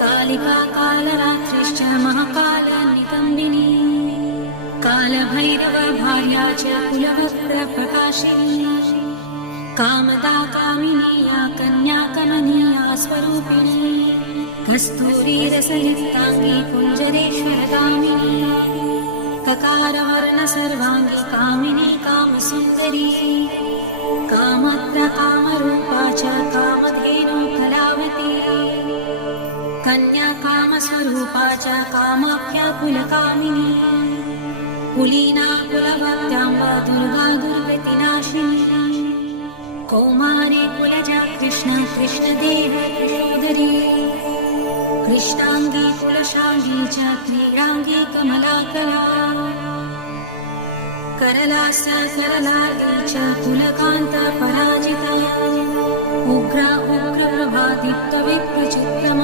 कालिका कालरात्रिश्च महाकालनिकम्बिनी कालभैरव भार्या च कुलवस्त्रप्रकाशिनी कामदा कामिनी या कन्या कमनीया स्वरूपिणी कस्तूरीरसयुक्ताङ्गी कुञ्जरेश्वरगामिनी ककारवर्ण सर्वाङ्गी कामिनी कामसुन्दरी कामत्र कामरूपा च कामधेनु कलावती कन्या कामस्वरूपा च कामाख्या कुलकामिनी कुलीना कुलवत्याम्ब दुर्गा दुर्गतिनाशिनी कौमारी कुलजा कृष्ण कृष्णदेव यशोदरी कृष्णांगी कुलशांगी च क्रीडांगी कमलाकला करलास करलार्दी च कुलकांत पराजिता उग्रा उग्रप्रभादीप्त विप्रचित्तम